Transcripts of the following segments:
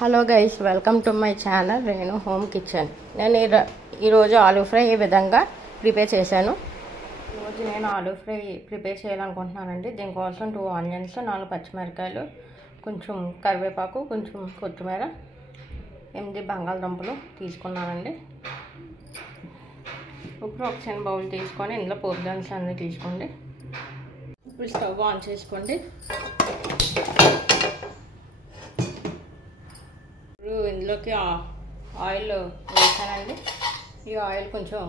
Hello guys, welcome to my channel Renu home kitchen. నేను ఈరోజు aloo fry ఈ విధంగా ప్రిపేర్ చేశాను. ఈరోజు నేను ఆలూ ఫ్రై ప్రిపేర్ చేయాలనుకుంటున్నానండి. దీనికోసం 2 ఆనియన్స్, 4 పచ్చిమిరకాయలు, కొంచెం కరివేపాకు, కొంచెం కొత్తిమీర, 8 బంగాళదుంపలు తీసుకున్నానండి. ఇప్పుడు ఒక చిన్న బౌల్ తీసుకొని ఇందులో పోపు దినుసులు అన్నీ తీసుకోండి. ఇప్పుడు స్టవ్ ఆన్ చేసుకోండి. ఇందులోకి ఆయిల్ వేసానండి. ఈ ఆయిల్ కొంచెం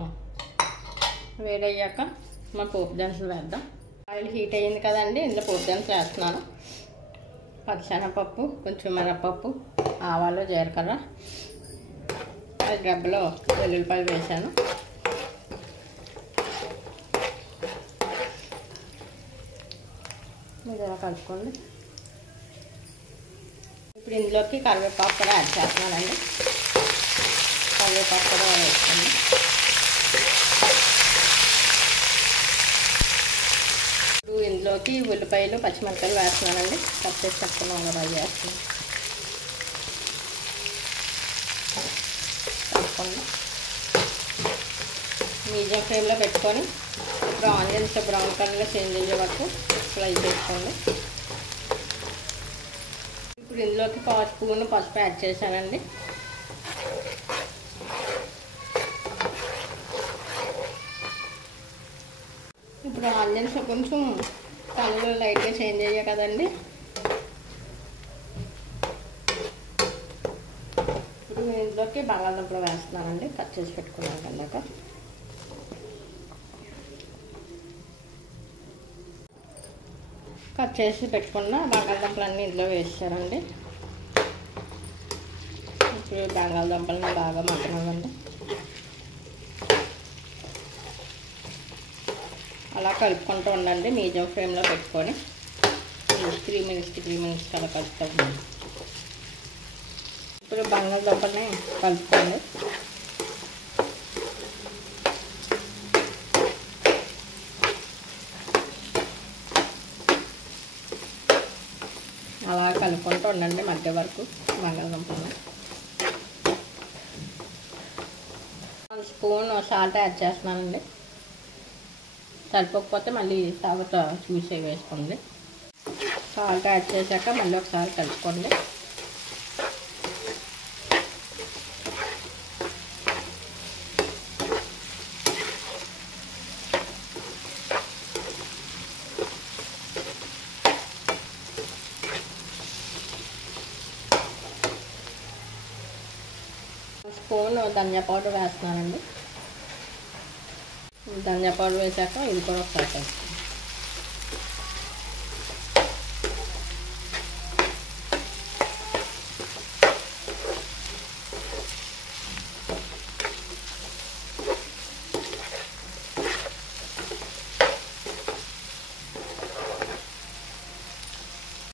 వేడయ్యాక మన పోపు దినుసులు వేద్దాం. ఆయిల్ హీట్ అయ్యింది కదండి, ఇందులో పోపు దినుసులు వేస్తున్నాను. పచ్చిశనగపప్పు, కొంచెం మినపప్పు, ఆవాలు, జీలకర్ర, 5 రెబ్బలు వెల్లుల్లిపాయలు వేసాను. మీరు ఇలా కలుపుకోండి. ఇప్పుడు ఇందులోకి కరివేపాకు కూడా యాడ్ చేస్తున్నానండి. కరివేపాకు కూడా వేసుకోండి. ఇప్పుడు ఇందులోకి ఉల్లిపాయలు, పచ్చిమిరపకాయలు వేస్తున్నానండి. కట్ చేసి పెట్టుకున్నాం కదా, అవి వేస్తున్నాం. కలుపుకోండి. మీడియం ఫ్లేమ్లో పెట్టుకొని ఇప్పుడు ఆనియన్స్ బ్రౌన్ కలర్లో చేంజ్ అయ్యే వరకు ఫ్రై చేసుకోండి. ఇప్పుడు ఇందులోకి 1 స్పూన్ పసుపు యాడ్ చేశానండి. ఇప్పుడు ఆనియన్స్ కొంచెం కలర్ లైట్గా చేంజ్ అయ్యాయి కదండి. ఇప్పుడు ఇందులోకి బంగాళదుంపలు వేస్తున్నానండి. కట్ చేసి పెట్టుకున్నాను కదాక. కట్ చేసి పెట్టుకున్న బంగాళదుంపలన్నీ ఇందులో వేసారండి. ఇప్పుడు బంగాళదుంపలని బాగా మగ్గనివ్వండి. అలా కలుపుకుంటూ ఉండండి. మీడియం ఫ్లేమ్లో పెట్టుకొని 3 మినిట్స్ అలా కలుపుతాం. ఇప్పుడు బంగాళదుంపల్ని కలుపుకోండి. అలా కలుపుకుంటూ ఉండండి మధ్య వరకు బంగాళదుంపలు. 1 స్పూన్ సాల్ట్ యాడ్ చేస్తున్నానండి. సరిపోకపోతే మళ్ళీ తర్వాత చూసి వేసుకోండి. సాల్ట్ యాడ్ చేశాక మళ్ళీ ఒకసారి కలుపుకోండి. స్పూన్ ధనియా పౌడర్ వేస్తున్నానండి. ధనియా పౌడర్ వేసాక ఇది కూడా ఒకసారి కలుపుకోండి.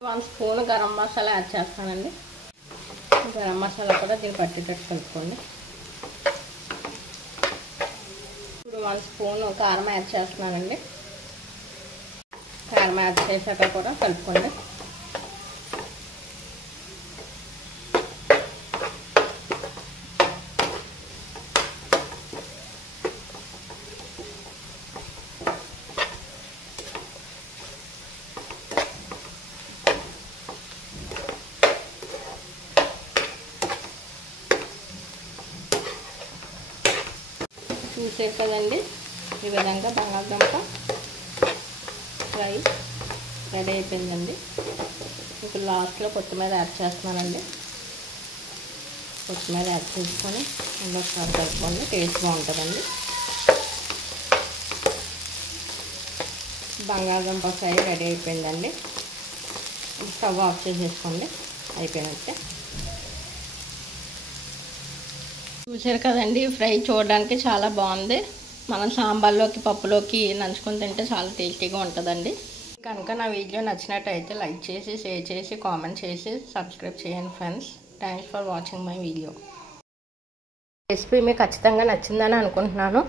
One spoon garam masala add చేస్తానండి. గరం మసాలా కూడా దీన్ని పట్టేటట్టు కలుపుకోండి. ఇప్పుడు 1 స్పూన్ కారం యాడ్ చేస్తున్నానండి. కారం యాడ్ చేశాక కూడా కలుపుకోండి. చూసారు కదండి, ఈ విధంగా బంగాళదుంప ఫ్రై రెడీ అయిపోయిందండి. ఇప్పుడు లాస్ట్లో కొత్తిమీర యాడ్ చేస్తున్నానండి. కొత్తిమీర యాడ్ చేసుకొని అందులో ఒకసారి కలుపుకోండి. టేస్ట్ బాగుంటుందండి. బంగాళదుంప ఫ్రై రెడీ అయిపోయిందండి. స్టవ్ ఆఫ్ చేసేసుకోండి. అయిపోయినట్టే. చూసారు కదండి, ఫ్రై చూడడానికి చాలా బాగుంది. మనం సాంబార్లోకి, పప్పులోకి నంచుకొని తింటే చాలా టేస్టీగా ఉంటుందండి. కనుక నా వీడియో నచ్చినట్టయితే లైక్ చేసి, షేర్ చేసి, కామెంట్ చేసి, సబ్స్క్రైబ్ చేయండి friends. Thanks for watching my video. Recipe మీకు ఖచ్చితంగా నచ్చిందని అనుకుంటున్నాను.